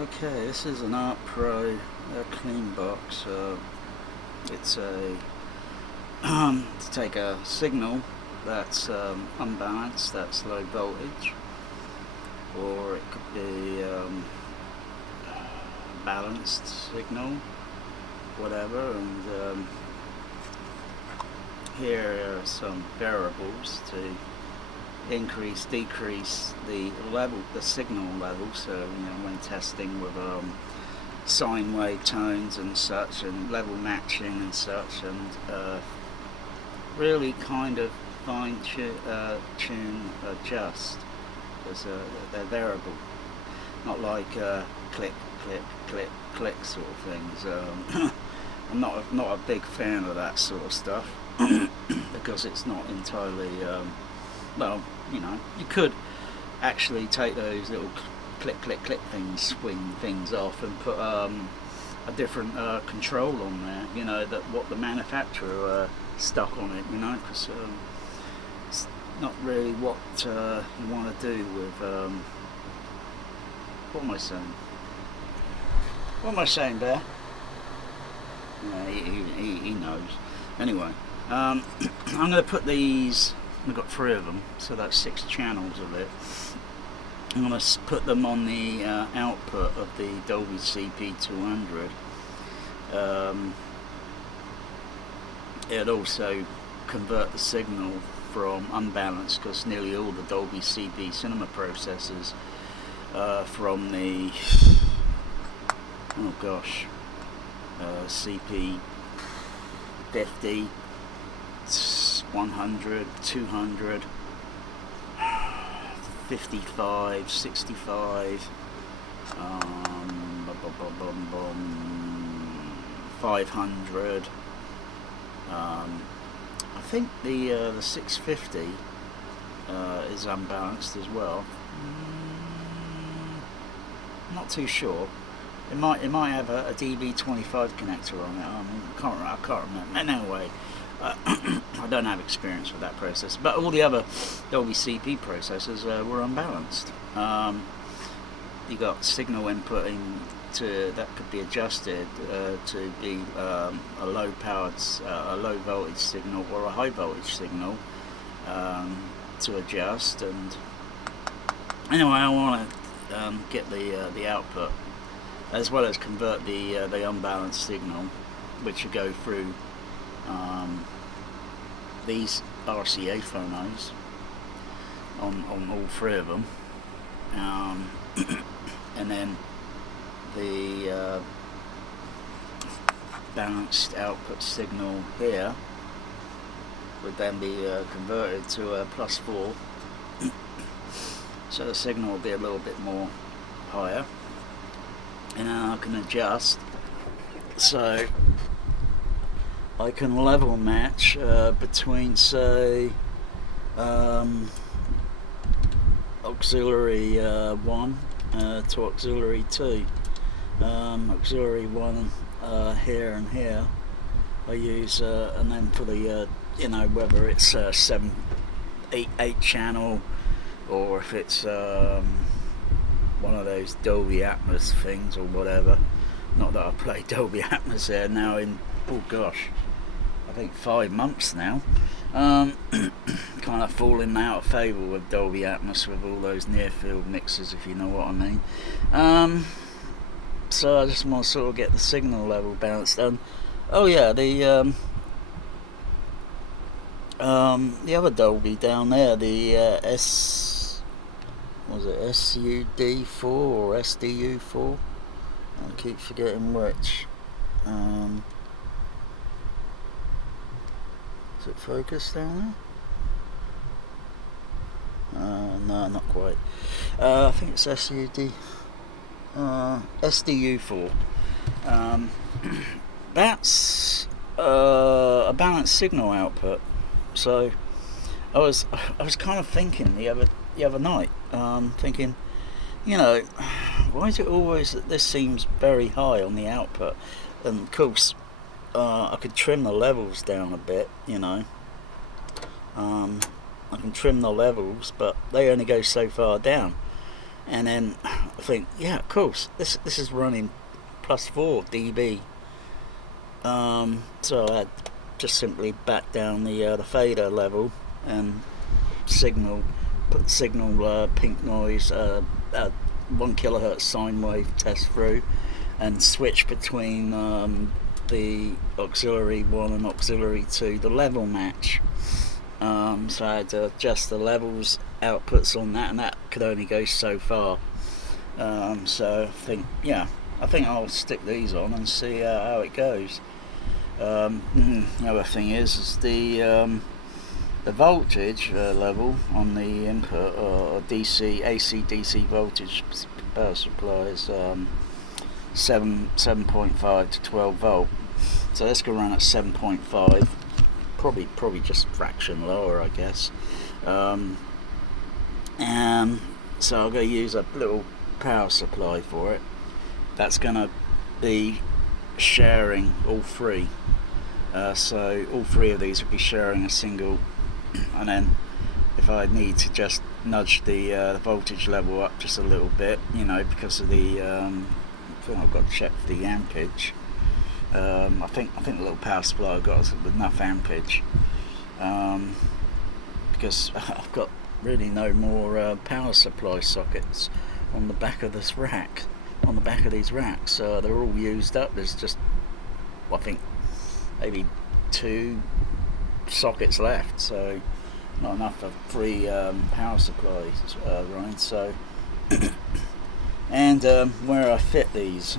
Okay, this is an Art Pro cleanbox. It's a to take a signal that's unbalanced, that's low voltage, or it could be balanced signal, whatever. And here are some variables to increase, decrease the level, the signal level. So when testing with sine wave tones and such, and level matching and such, and really kind of fine tune, adjust, as they're variable, not like click, click, click, click sort of things. I'm not a big fan of that sort of stuff because it's not entirely well, you could actually take those little click, click, click things, swing things off, and put a different control on there, that what the manufacturer stuck on it, because it's not really what you want to do with, what am I saying? What am I saying, Bear? Yeah, he knows. Anyway, I'm going to put these. We've got 3 of them, so that's 6 channels of it. I'm going to put them on the output of the Dolby CP200. It'll also convert the signal from unbalanced, because nearly all the Dolby CP cinema processors from the CP50, 100, 200, 55, 65, 500. I think the 650 is unbalanced as well. Not too sure. It might have a DB25 connector on it. I can't remember. Anyway, I don't have experience with that process, but all the other Dolby CP processors were unbalanced. You got signal inputting that could be adjusted to be a low powered, a low voltage signal, or a high voltage signal to adjust. And anyway, I want to get the output, as well as convert the unbalanced signal, which would go through these RCA phonos on all 3 of them, and then the balanced output signal here would then be converted to a +4, so the signal will be a little bit more higher, and then I can adjust so I can level match between, say, auxiliary 1 to auxiliary 2. Auxiliary 1 here and here I use, and then for the whether it's 8 channel, or if it's one of those Dolby Atmos things or whatever. Not that I play Dolby Atmos there now in, oh gosh, I think 5 months now. Kind of falling out of favour with Dolby Atmos, with all those near field mixers, if you know what I mean. So I just want to sort of get the signal level balanced. Oh yeah, the other Dolby down there, the SUD4 or SDU4? I keep forgetting which. Is it focused down there? No, not quite. I think it's SDU4. That's a balanced signal output. So I was kind of thinking the other night, thinking, why is it always that this seems very high on the output? And of course, I could trim the levels down a bit, I can trim the levels, but they only go so far down. And then I think, yeah, of course, this is running +4 dB. So I just simply back down the fader level and put signal pink noise 1 kilohertz sine wave test through, and switch between the auxiliary 1 and auxiliary 2, the level match. So I had to adjust the levels outputs on that, and that could only go so far. So I think, yeah, I think I'll stick these on and see how it goes. The other thing is the voltage level on the input, or AC DC voltage power supply, is 7.5 to 12 volt. So let's go run at 7.5. Probably just fraction lower, I guess. And so I'm going to use a little power supply for it. That's going to be sharing all three. So all three of these will be sharing a single, and then if I need to just nudge the voltage level up just a little bit, you know, because of the I think I've got to check the ampage. I think the little power supply I've got is enough ampage, because I've got really no more power supply sockets on the back of this rack, on the back of these racks. They're all used up. There's just, I think, maybe 2 sockets left, so not enough for 3 power supplies running. So and where I fit these,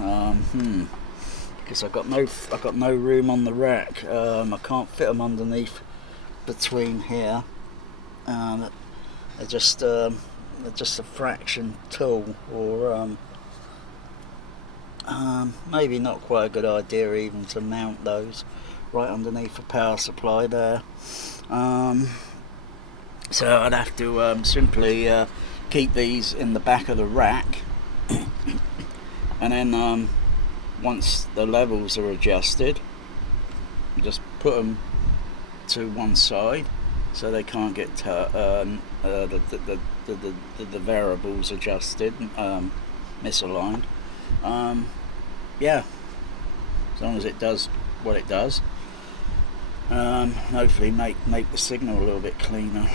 because I've got no room on the rack. I can't fit them underneath between here. They're just a fraction tall, or maybe not quite a good idea even to mount those right underneath the power supply there. So I'd have to simply keep these in the back of the rack, and then once the levels are adjusted, just put them to one side so they can't get the variables adjusted, misaligned. Yeah, as long as it does what it does, hopefully make the signal a little bit cleaner.